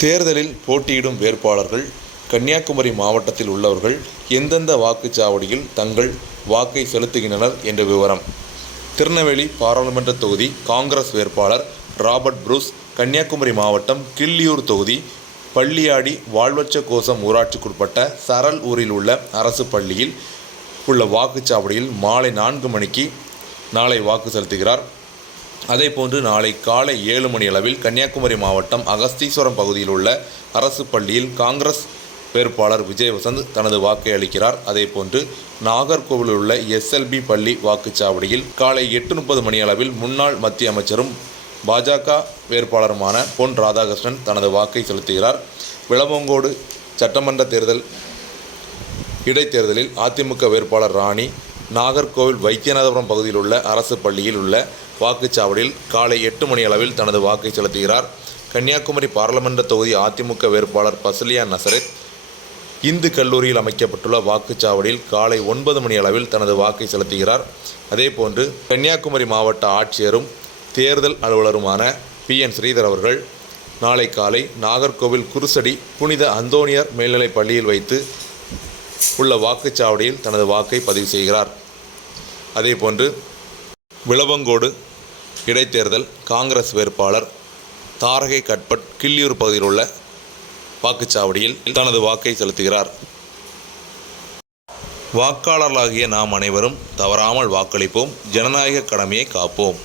தேர்தலில் போட்டியிடும் வேட்பாளர்கள் கன்னியாகுமரி மாவட்டத்தில் உள்ளவர்கள் எந்தெந்த வாக்குச்சாவடியில் தங்கள் வாக்கை செலுத்துகின்றனர் என்ற விவரம். திருநெல்வேலி பாராளுமன்ற தொகுதி காங்கிரஸ் வேட்பாளர் ராபர்ட் புரூஸ் கன்னியாகுமரி மாவட்டம் கிள்ளியூர் தொகுதி பள்ளியாடி வாழ்வச்ச கோசம் ஊராட்சிக்குட்பட்ட சரல் ஊரில் உள்ள அரசு பள்ளியில் உள்ள வாக்குச்சாவடியில் மாலை நான்கு மணிக்கு நாளை வாக்கு செலுத்துகிறார். அதே போன்று நாளை காலை ஏழு மணி அளவில் கன்னியாகுமரி மாவட்டம் அகஸ்தீஸ்வரம் பகுதியில் உள்ள அரசு பள்ளியில் காங்கிரஸ் வேட்பாளர் விஜயவசந்த் தனது வாக்கை அளிக்கிறார். அதேபோன்று நாகர்கோவிலில் உள்ள எஸ்எல்பி பள்ளி வாக்குச்சாவடியில் காலை எட்டு முப்பது மணி அளவில் முன்னாள் மத்திய அமைச்சரும் பாஜக வேட்பாளருமான பொன் ராதாகிருஷ்ணன் தனது வாக்கை செலுத்துகிறார். விளவங்கோடு சட்டமன்ற தேர்தல் இடைத்தேர்தலில் அதிமுக வேட்பாளர் ராணி நாகர்கோவில் வைத்தியநாதபுரம் பகுதியில் உள்ள அரசு பள்ளியில் உள்ள வாக்குச்சாவடியில் காலை எட்டு மணி அளவில் தனது வாக்கை செலுத்துகிறார். கன்னியாகுமரி பாராளுமன்ற தொகுதி அதிமுக வேட்பாளர் பசலியா நசரத் இந்து கல்லூரியில் அமைக்கப்பட்டுள்ள வாக்குச்சாவடியில் காலை ஒன்பது மணி அளவில் தனது வாக்கை செலுத்துகிறார். அதேபோன்று கன்னியாகுமரி மாவட்ட ஆட்சியரும் தேர்தல் அலுவலருமான பி. என். ஸ்ரீதர் அவர்கள் நாளை காலை நாகர்கோவில் குருசடி புனித அந்தோனியார் மேல்நிலைப் பள்ளியில் வைத்து உள்ள வாக்குச்சாவடியில் தனது வாக்கை பதிவு செய்கிறார். அதேபோன்று விளவங்கோடு இடைத்தேர்தல் காங்கிரஸ் வேட்பாளர் தாரகை கட்பட் கிள்ளியூர் பகுதியில் உள்ள வாக்குச்சாவடியில் தனது வாக்கை செலுத்துகிறார். வாக்காளர்களாகிய நாம் அனைவரும் தவறாமல் வாக்களிப்போம். ஜனநாயக கடமையை காப்போம்.